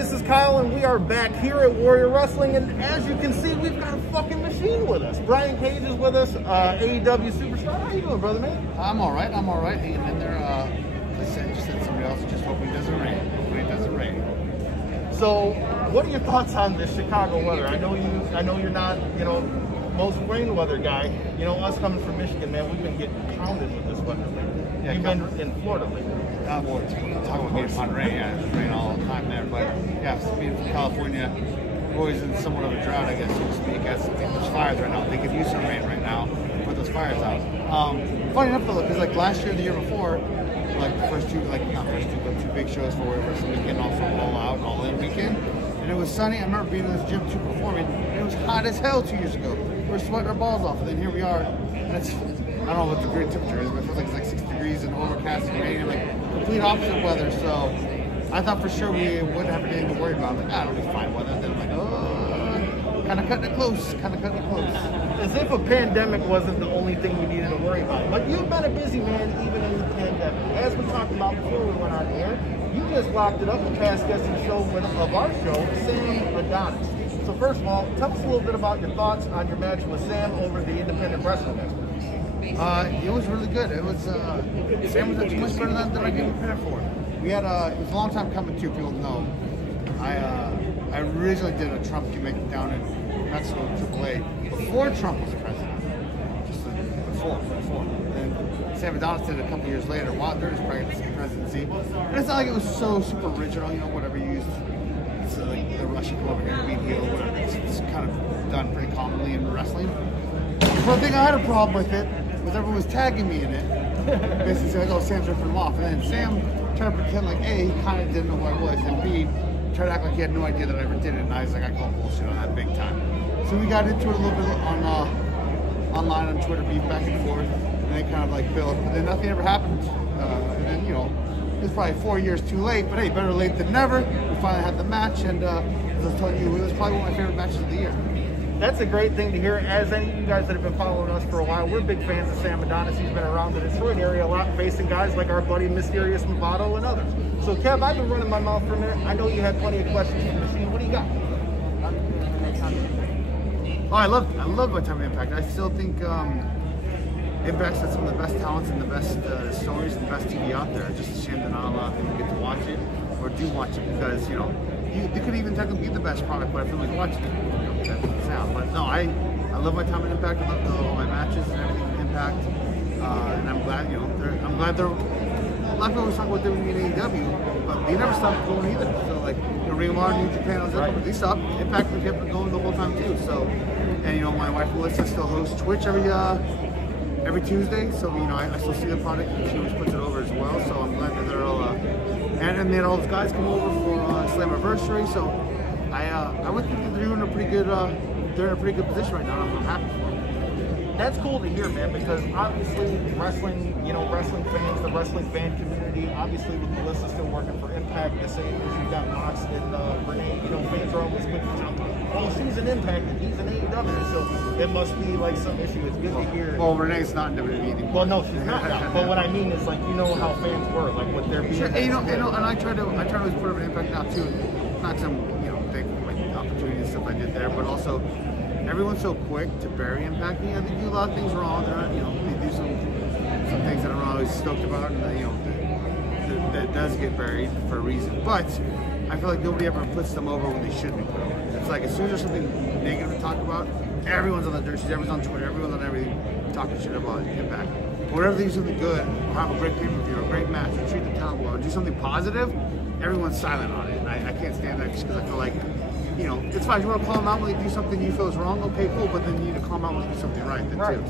this is Kyle, and we are back here at Warrior Wrestling, and as you can see, we've got a fucking machine with us. Brian Cage is with us, AEW superstar. How you doing, brother, man? I'm all right, hanging in there. Just said somebody else, just hoping it doesn't rain. Hopefully it doesn't rain. So, what are your thoughts on this Chicago weather? I know you're not, most rain weather guy. You know, us coming from Michigan, man, we've been getting pounded with this weather lately. Yeah, you've been in Florida lately. Well, talking about being fun rain, yeah, it's rain all the time there. But yeah, being from California, we're always in somewhat of a drought, I guess, so to speak. I think there's fires right now. They could use some rain right now to put those fires out. Funny enough though, because like last year, the year before, like the first two, not first two, but two big shows for Warrior Wrestling Weekend, also All Out and All In Weekend. And it was sunny. I remember being in this gym too performing. It was hot as hell 2 years ago. We were sweating our balls off, and then here we are. And it's, I don't know what the degree temperature is, but it feels like it's like 6 degrees and overcast and raining, like complete opposite weather. So I thought for sure we wouldn't have anything to worry about. I'm like, it'll be fine weather. And then I'm like, oh, kind of cutting it close, As if a pandemic wasn't the only thing we needed to worry about. But you've been a busy man even in the pandemic. As we talked about before we went on air, you just locked it up the past guest of the show of our show, Sam Adonis. So first of all, tell us a little bit about your thoughts on your match with Sam over the Independent Wrestling Expo. It was really good. It was Sam was actually much better than I gave him credit for. We had it was a long time coming too. People know. I originally did a Trump gimmick down in Mexico, AAA, before Trump was president. Just before. And Sam Adonis did it a couple years later, while during his presidency. And it's not like it was so super original, whatever you used. It's like the Russian come over here and beat heel, whatever. It's kind of done pretty commonly in wrestling. The thing I had a problem with it was everyone was tagging me in it. Basically saying, oh, Sam's ripping him off. And then Sam tried to pretend like, A, he kind of didn't know who I was, and B, tried to act like he had no idea that I ever did it. And I was like, I call bullshit on that big time. So we got into it a little bit on online on Twitter, beat back and forth, and they kind of like built. But then nothing ever happened. And then, it was probably 4 years too late, but hey, better late than never. We finally had the match, and as I was telling you, it was probably one of my favorite matches of the year. That's a great thing to hear. As any of you guys that have been following us for a while, we're big fans of Sam Adonis. He's been around the Detroit area a lot, facing guys like our buddy Mysterious Movado and others. So, Kev, I've been running my mouth for a minute. I know you had plenty of questions for the machine. What do you got? Oh, I love my time in Impact. I still think Impact's got some of the best talents and the best stories and the best TV out there. It's just a shame that not a lot of people get to watch it or do watch it because, they could even technically be the best product, but I feel like watching it, that sound. But no, I love my time in Impact. I love all my matches and everything in Impact. And I'm glad, they're, a lot of people always talk about WWE and AEW, but they never stopped going either. So like, Ring of Honor, New Japan, they stopped. Impact kept going the whole time too. So, and my wife Melissa still hosts Twitch every Tuesday. So I still see the product, and she always puts it over as well. So I'm glad that they're all, and then all those guys come over for Slammiversary. So I would think that they're in a pretty good position right now. I'm happy for them. That's cool to hear, man, because obviously wrestling, wrestling fans, the wrestling fan community, obviously with Melissa still working for Impact, the same as you've got Mox and Renee, fans are always quick to jump. Oh, she's an Impact and he's an AEW, so it must be like some issue. It's good to hear. Well, Renee's not in WWE anymore. Well, no, she's not now. But what I mean is, like, how fans were, like, what they're being. Sure, and I try to always put over Impact now too. Not some, big opportunity and stuff I did there, but also everyone's so quick to bury Impact. They do a lot of things wrong. They're not, they do some things that I'm not always stoked about, and that does get buried for a reason. But I feel like nobody ever puts them over when they should be put over. It's like as soon as there's something negative to talk about, everyone's on the dirt sheets, everyone's on Twitter, everyone's on everything talking shit about Impact. But whenever they do something good, or have a great pay-per-view, a great match, or treat the talent well, or do something positive, everyone's silent on it. And I can't stand that just because I feel like, it's fine. You want to call them out when they do something you feel is wrong, okay, cool, but then you need to call them out when they do something right then too.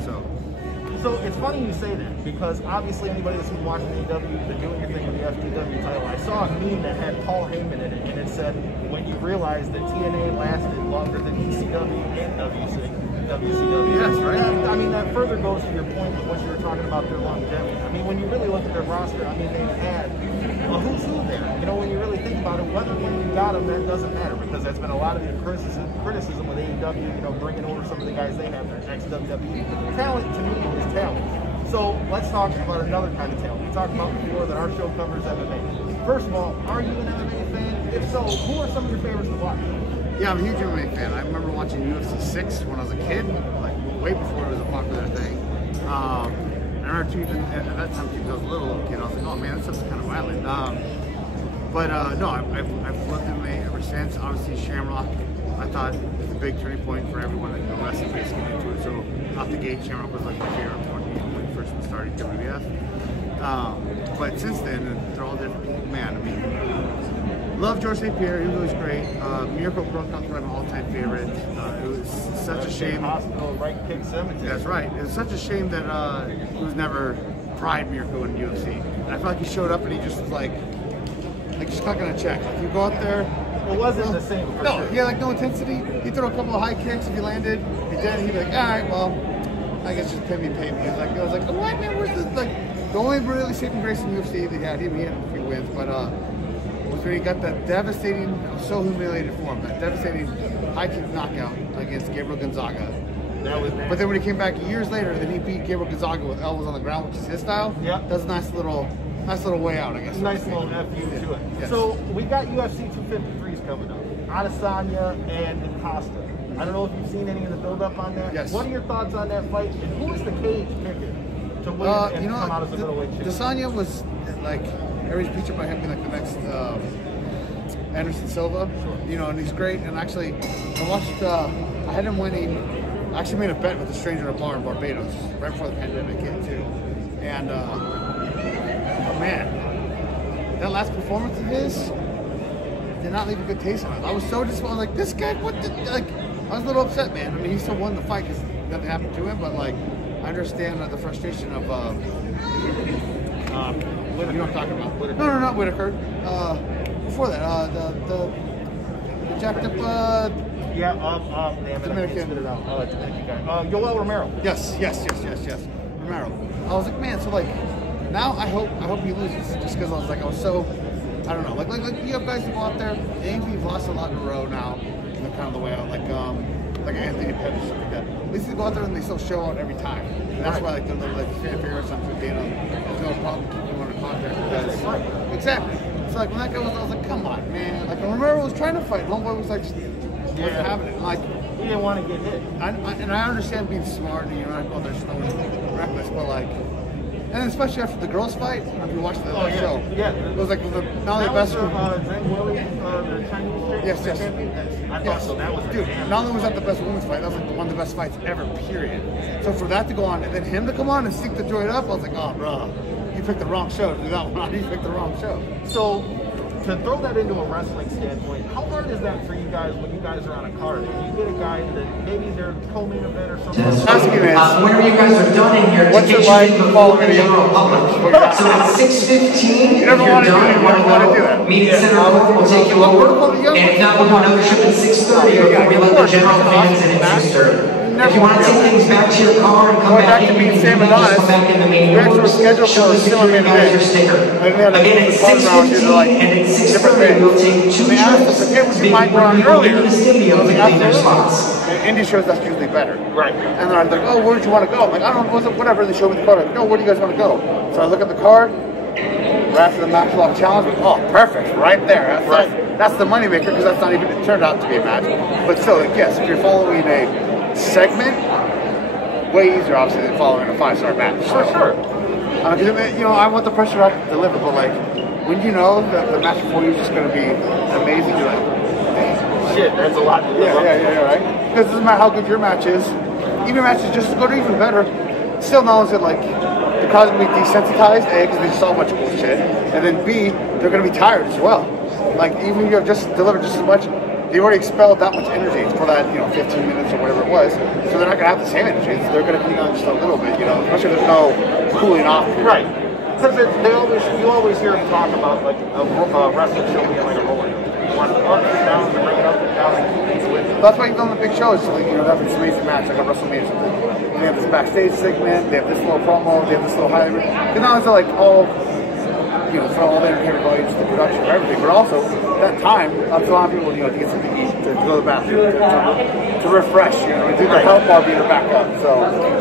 So it's funny you say that, because obviously anybody that's been watching AEW, they're doing your thing with the FTW title. I saw a meme that had Paul Heyman in it, and it said, when you realize that TNA lasted longer than ECW and WCW. Yes, right. That further goes to your point of what you were talking about their longevity. When you really look at their roster, they've had a who's who there. When you really think about it, whether when you got them, that doesn't matter, because that's been a lot of the criticism with AEW, bringing over some of the guys they have, their ex-WWE. Talent, to me, is talent. So let's talk about another kind of talent. We talked about before that our show covers MMA. First of all, are you an MMA fan? If so, who are some of your favorites to watch? Yeah, I'm a huge MMA fan. I remember watching UFC 6 when I was a kid, like way before it was a popular thing. I remember too, at that time, I was a little kid. I was like, oh man, that stuff's kind of violent. No, I've loved MMA ever since. Obviously, Shamrock, I thought was a big turning point for everyone that wrestling basically into it. So out the gate, Shamrock was like my favorite one when we first started WWF. But since then, they're all different people. Man, I mean, love George St. Pierre. He was great. Mirko Cro Cop was my all-time favorite. It was such a shame. Hospital, right kick cemetery. That's right. It was such a shame that he was never pried Mirko in UFC. And I feel like he showed up and he just was like just not gonna check. Like, you go out there. It wasn't the same. No, he had like no intensity. He'd throw a couple of high kicks if he landed. He did. He'd be like, all right, well, I guess just pay me. I was like, what man? Where's this? Like, the only really saving grace in UFC that he had a few wins, but was when he got that devastating, I was so humiliated for him, that devastating high kick knockout against Gabriel Gonzaga. That was nasty. But then when he came back years later, then he beat Gabriel Gonzaga with elbows on the ground, which is his style. Yeah. That's a nice little way out, I guess. Nice little FU to it. Yes. So we got UFC 253s coming up. Adesanya and Costa. I don't know if you've seen any of the build-up on that. Yes. What are your thoughts on that fight? And who is the cage picker to win and come out as a middleweight champion? Adesanya was like everybody's picture by him being like the next Anderson Silva. Sure. You know, and he's great. And actually, I watched. I had him winning. I actually made a bet with a stranger at a bar in Barbados right before the pandemic hit too. And man, that last performance of his did not leave a good taste in it. I was so disappointed. Like, this guy, what the, like, I was a little upset, man. I mean, he still won the fight because nothing happened to him, but like, I understand the frustration of, what are you talking about? Whitaker. No, not Whitaker. Before that, the jacked up, Yeah, damn it, Dominican. I can't spit it out. Dominican guy. Yoel Romero. Yes. Romero. I was like, man, so like, now I hope he loses, just because I was so, I don't know, like you have guys who go out there, and we've lost a lot in a row now, and they're kind of the way out, like Anthony Pettis, something like that. At least they go out there and they still show out every time. And that's why like the fanfare or something, there's no problem keeping him under contract because exactly. So like when that guy was, I was like, come on, man. Like when Romero was trying to fight, homeboy was like, wasn't having it. And, like, He didn't want to get hit. and I understand being smart and you're not going there slow and reckless, but like, and especially after the girls' fight, if you watched the show, it was like not only the best. Zhang Weili, the Chinese champion. Yes. I thought so. That was Dude, not only was that the best women's fight, that was like one of the best fights ever. Period. So for that to go on and then him to come on and sync the joint up, I was like, oh, bro, you picked the wrong show to do that one. You picked the wrong show. So, to throw that into a wrestling standpoint, how hard is that for you guys when you guys are on a card? And you get a guy that maybe they're co-main event or something. Whenever you guys are done in here, to What's get it you like in before the general public. So at 6:15, if you're done, you want to go, meeting center court will take you over. And if not, we'll do another show at 6:30 before we let the general fans in at 6:30. If you want to take things back to your car and come back in, you can just come back in the main rooms, show the security guys your sticker. Again, at 6:15 and at 6:30, we'll take 2 trips to make people into the stadium and leave their spots. Indie shows that's usually better. Right. And then I was like, oh, where did you want to go? I'm like, I don't know, whatever. They showed me the card. I'm like, no, where do you guys want to go? So I look at the card. Right after the match lock challenge, oh, perfect, right there. That's the moneymaker because that's not even, it turned out to be a match. But still, like, yes, if you're following a segment, way easier, obviously, than following a 5-star match. For sure. You know, I want the pressure I to deliver, but like, when you know that the match before you is just going to be amazing, you're like, shit, that's a lot to do. Yeah, right? Because it doesn't matter how good your match is, even matches just go to even better. Still, not only is it like, the crowd's going to be desensitized, A, because they saw much cool shit, and then B, they're going to be tired as well. Like, even if you have just delivered just as much, they already expelled that much energy for that, 15 minutes or whatever it was, so they're not going to have the same energy. So they're going to be on just a little bit, especially if there's no cooling off. Right. Because you always hear them talk about like a wrestling show being like a roller. You want to up and down, to bring it up and down, and keep it with. That's why you've done the big shows, so have this amazing match like a WrestleMania or something. They have this backstage segment, they have this little promo, they have this little highlight. Because now it's like all, for all the entertainment value, just the production for everything. But also, that time, that's a lot of people, to get something to eat, to go to the bathroom, to refresh, to do the health bar beater back up. So,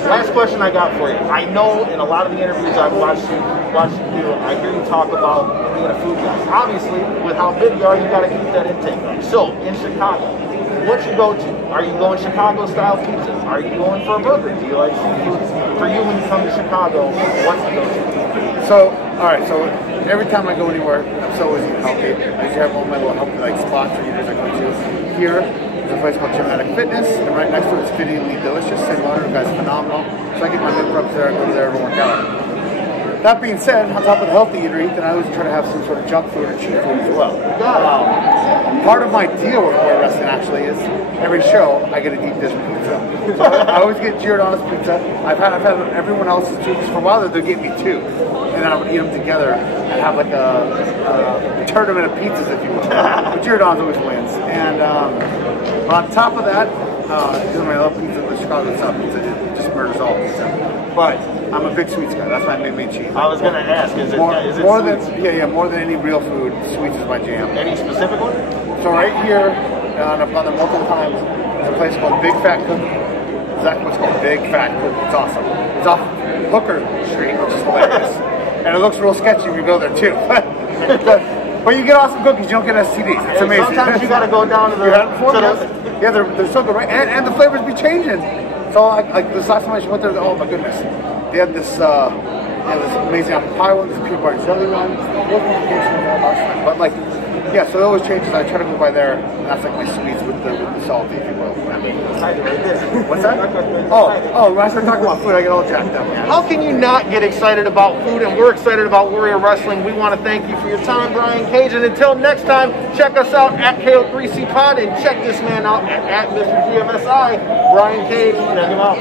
last question I got for you. I know in a lot of the interviews I've watched you, watch you do, I hear you talk about being a food guy. Obviously, with how big you are, you got to keep that intake up. So, in Chicago, what's your go-to? Are you going Chicago-style pizza? Are you going for a burger? Do you like seafood? For you, when you come to Chicago, what's the go-to? So, all right, so every time I go anywhere, I'm so always eating healthy. I usually have one of my little healthy like spots or eaters I go to. Here, there's a place called Genetic Fitness, and right next to it is Fittingly Delicious. Same owner, the guy's phenomenal. So I get my liver up there, I go to there to work out. That being said, on top of the healthy eatery, then I always try to have some sort of junk food or cheap food as well. Part of my deal with pro wrestling actually is every show I get a deep dish pizza. So I always get Adonis pizza. I've had everyone else's too. For a while they'll get me two, and then I would eat them together and have like a tournament of pizzas, if you will. But Adonis always wins. And on top of that, because I love pizza, the Chicago style pizza just murders all pizza. But I'm a big sweets guy. That's my main cheese. I was going to ask, is it more than any real food? Sweets is my jam. Any specific one? So right here, and I've gone there multiple times. There's a place called Big Fat Cookie. Exactly what's called Big Fat Cookie. It's awesome. It's off Hooker Street, which is hilarious, and it looks real sketchy if you go there too. But you get awesome cookies. You don't get STDs. It's amazing. Sometimes you got to go down to the. Yeah, they're so good, right? And the flavors be changing. So like this last time I went there, oh my goodness, they had this amazing apple pie one, this peanut butter jelly one. But like, yeah, so it always changes. I try to go by there, and that's like my sweets with the salty, if you will. What's that? Oh, when I start talking about food, I get all jacked up, man. How can you not get excited about food? And we're excited about Warrior Wrestling. We want to thank you for your time, Brian Cage. And until next time, check us out at KO3C Pod and check this man out at Mr. GMSI, Brian Cage. Check him out.